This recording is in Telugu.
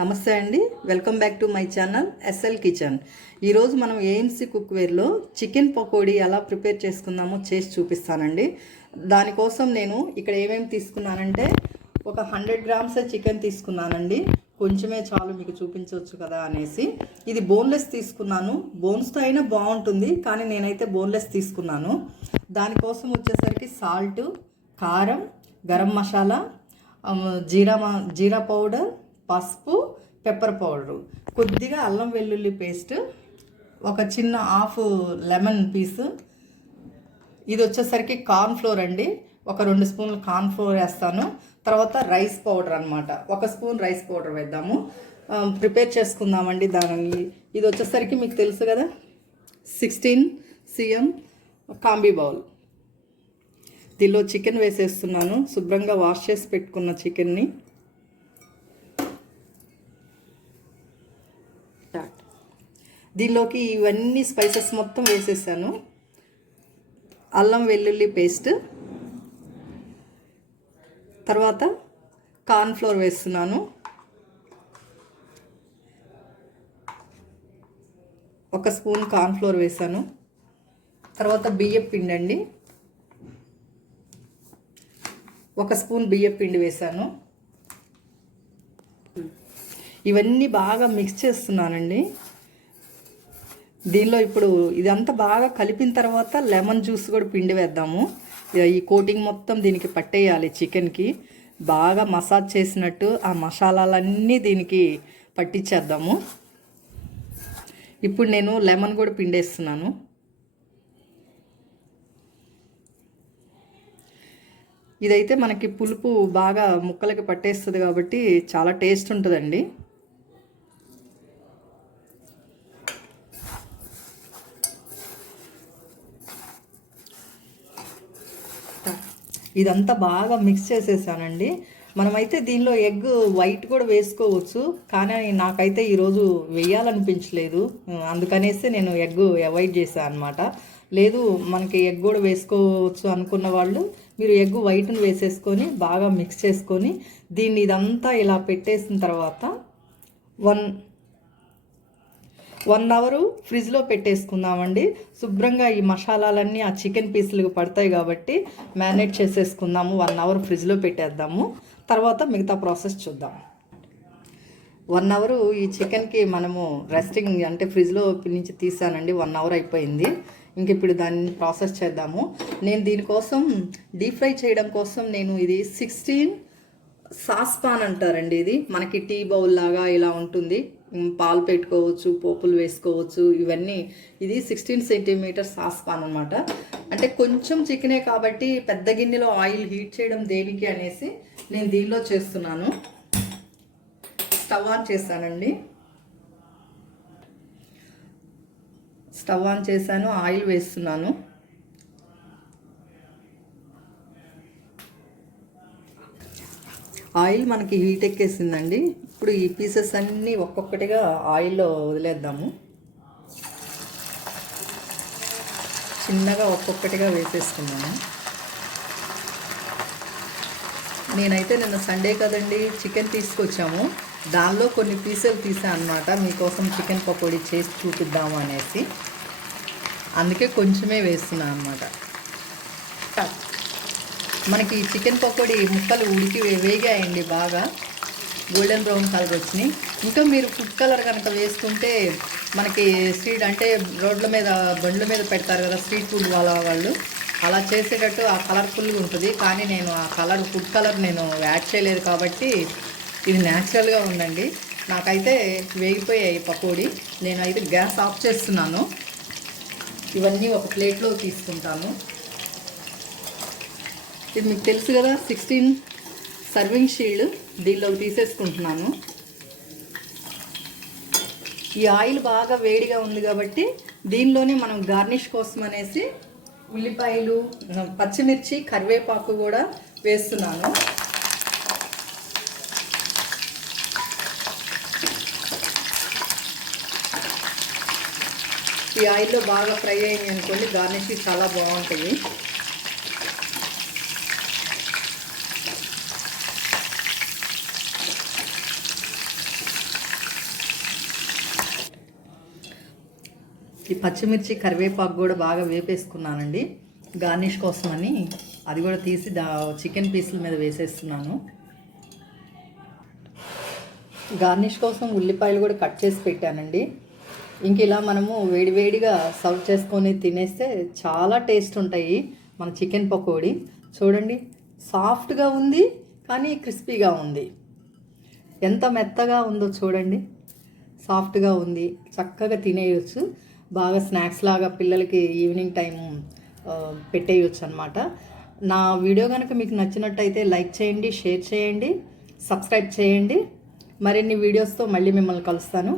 నమస్తే అండి, welcome back to my channel SL kitchen. ఈరోజు మనం ఏఎంసీ కుక్వేర్లో చికెన్ పకోడీ ఎలా ప్రిపేర్ చేసుకుందామో చేసి చూపిస్తానండి. దానికోసం నేను ఇక్కడ ఏమేమి తీసుకున్నానంటే ఒక 100 గ్రామ్స్ చికెన్ తీసుకున్నానండి. కొంచెమే చాలు, మీకు చూపించవచ్చు కదా అనేసి. ఇది బోన్లెస్ తీసుకున్నాను. బోన్స్తో అయినా బాగుంటుంది, కానీ నేనైతే బోన్లెస్ తీసుకున్నాను. దానికోసం వచ్చేసరికి సాల్ట్, కారం, గరం మసాలా, జీరా పౌడర్, పసుపు, పెప్పర్ పౌడరు, కొద్దిగా అల్లం వెల్లుల్లి పేస్ట్, ఒక చిన్న హాఫ్ లెమన్ పీసు. ఇది వచ్చేసరికి కార్న్ ఫ్లోర్ అండి. ఒక 2 స్పూన్లు కార్న్ ఫ్లోర్ వేస్తాను. తర్వాత రైస్ పౌడర్ అనమాట, 1 స్పూన్ రైస్ పౌడర్ వేద్దాము. ప్రిపేర్ చేసుకుందామండి దానిని. ఇది వచ్చేసరికి మీకు తెలుసు కదా, 16 cm కాంబీ బౌల్. దీనిలో చికెన్ వేసేస్తున్నాను. శుభ్రంగా వాష్ చేసి పెట్టుకున్న చికెన్ని దీనిలోకి ఇవన్నీ స్పైసెస్ మొత్తం వేసేసాను. అల్లం వెల్లుల్లి పేస్ట్, తర్వాత కార్న్ ఫ్లోర్ వేస్తున్నాను, 1 స్పూన్ కార్న్ ఫ్లోర్ వేసాను. తర్వాత బియ్యం పిండి అండి, 1 స్పూన్ బియ్యం పిండి వేసాను. ఇవన్నీ బాగా మిక్స్ చేస్తున్నానండి. దీనిలో ఇప్పుడు ఇదంతా బాగా కలిపిన తర్వాత లెమన్ జ్యూస్ కూడా పిండి వేద్దాము. ఈ కోటింగ్ మొత్తం దీనికి పట్టేయాలి. చికెన్కి బాగా మసాజ్ చేసినట్టు ఆ మసాలాలన్నీ దీనికి పట్టించేద్దాము. ఇప్పుడు నేను లెమన్ కూడా పిండేస్తున్నాను. ఇదైతే మనకి పులుపు బాగా ముక్కలకి పట్టేస్తుంది కాబట్టి చాలా టేస్ట్ ఉంటుందండి. ఇదంతా బాగా మిక్స్ చేసేసానండి. మనమైతే దీనిలో ఎగ్ వైట్ కూడా వేసుకోవచ్చు, కానీ నాకైతే ఈరోజు వేయాలనిపించలేదు. అందుకనేసి నేను ఎగ్ అవాయిడ్ చేశాను అనమాట. లేదు, మనకి ఎగ్ కూడా వేసుకోవచ్చు అనుకున్న వాళ్ళు మీరు ఎగ్ వైట్ని వేసేసుకొని బాగా మిక్స్ చేసుకొని దీన్ని ఇదంతా ఇలా పెట్టేసిన తర్వాత 1 అవర్ ఫ్రిడ్జ్లో పెట్టేసుకుందామండి. శుభ్రంగా ఈ మసాలాలన్నీ ఆ చికెన్ పీసులకు పడతాయి కాబట్టి మ్యారినేట్ చేసేసుకుందాము. 1 అవర్ ఫ్రిడ్జ్లో పెట్టేద్దాము. తర్వాత మిగతా ప్రాసెస్ చూద్దాం. 1 అవర్ ఈ చికెన్కి మనము రెస్టింగ్ అంటే ఫ్రిడ్జ్లో నుంచి తీసానండి. 1 అవర్ అయిపోయింది. ఇంక ఇప్పుడు దాన్ని ప్రాసెస్ చేద్దాము. నేను దీనికోసం డీప్ ఫ్రై చేయడం కోసం నేను ఇది 16 సాస్ పాన్ అంటారండి. ఇది మనకి టీ బౌల్ లాగా ఇలా ఉంటుంది. పాలు పెట్టుకోవచ్చు, పోపులు వేసుకోవచ్చు, ఇవన్నీ. ఇది 16 సెంటీమీటర్ సాస్ పాన్ అనమాట. అంటే కొంచెం చికెనే కాబట్టి పెద్ద గిన్నెలో ఆయిల్ హీట్ చేయడం దేనికి అనేసి నేను దీనిలో చేస్తున్నాను. స్టవ్ ఆన్ చేశానండి. స్టవ్ ఆన్ చేశాను, ఆయిల్ వేస్తున్నాను. ఆయిల్ మనకి హీట్ ఎక్కేసిందండి. ఇప్పుడు ఈ పీసెస్ అన్నీ ఒక్కొక్కటిగా ఆయిల్లో వదిలేద్దాము. చిన్నగా ఒక్కొక్కటిగా వేసేసుకున్నాను. నేనైతే నిన్న సండే కదండి చికెన్ తీసుకొచ్చాము, దానిలో కొన్ని పీసులు తీసాను అనమాట. మీకోసం చికెన్ పకోడీ చేసి చూపిద్దాము అనేసి, అందుకే కొంచెమే వేస్తున్నాను అనమాట. మనకి చికెన్ పకోడీ ముక్కలు ఉడికి వేగాయండి, బాగా గోల్డెన్ బ్రౌన్ కలర్ వచ్చినాయి. ఇంకా మీరు ఫుడ్ కలర్ కనుక వేసుకుంటే మనకి స్ట్రీట్ అంటే రోడ్ల మీద బండ్ల మీద పెడతారు కదా స్ట్రీట్ ఫుడ్ వాళ్ళు, అలా చేసేటట్టు ఆ కలర్ఫుల్గా ఉంటుంది. కానీ నేను ఆ కలర్ ఫుడ్ కలర్ నేను యాడ్ చేయలేదు కాబట్టి ఇది న్యాచురల్గా ఉందండి. నాకైతే వేగిపోయాయి పకోడీ. నేను అయితే గ్యాస్ ఆఫ్ చేస్తున్నాను. ఇవన్నీ ఒక ప్లేట్లో తీసుకుంటాను. ఇది మీకు తెలుసు కదా, 16 సర్వింగ్ షీల్డ్ దీనిలోకి తీసేసుకుంటున్నాను. ఈ ఆయిల్ బాగా వేడిగా ఉంది కాబట్టి దీనిలోనే మనం గార్నిష్ కోసం అనేసి ఉల్లిపాయలు, పచ్చిమిర్చి, కరివేపాకు కూడా వేస్తున్నాను. ఈ ఆయిల్లో బాగా ఫ్రై అయింది అనుకోండి, గార్నిష్ చాలా బాగుంటుంది. ఈ పచ్చిమిర్చి కరివేపాకు కూడా బాగా వేపేసుకున్నానండి గార్నిష్ కోసమని. అది కూడా తీసి చికెన్ పీసుల మీద వేసేస్తున్నాను. గార్నిష్ కోసం ఉల్లిపాయలు కూడా కట్ చేసి పెట్టానండి. ఇంక ఇలా మనము వేడివేడిగా సర్వ్ చేసుకొని తినేస్తే చాలా టేస్ట్ ఉంటాయి మన చికెన్ పకోడీ. చూడండి, సాఫ్ట్గా ఉంది కానీ క్రిస్పీగా ఉంది. ఎంత మెత్తగా ఉందో చూడండి, సాఫ్ట్గా ఉంది. చక్కగా తినేయచ్చు. బాగా స్నాక్స్ లాగా పిల్లలకి ఈవినింగ్ టైం పెట్టేయచ్చు అనమాట. నా వీడియో కనుక మీకు నచ్చినట్టయితే లైక్ చేయండి, షేర్ చేయండి, సబ్స్క్రైబ్ చేయండి. మరిన్ని వీడియోస్తో మళ్ళీ మిమ్మల్ని కలుస్తాను.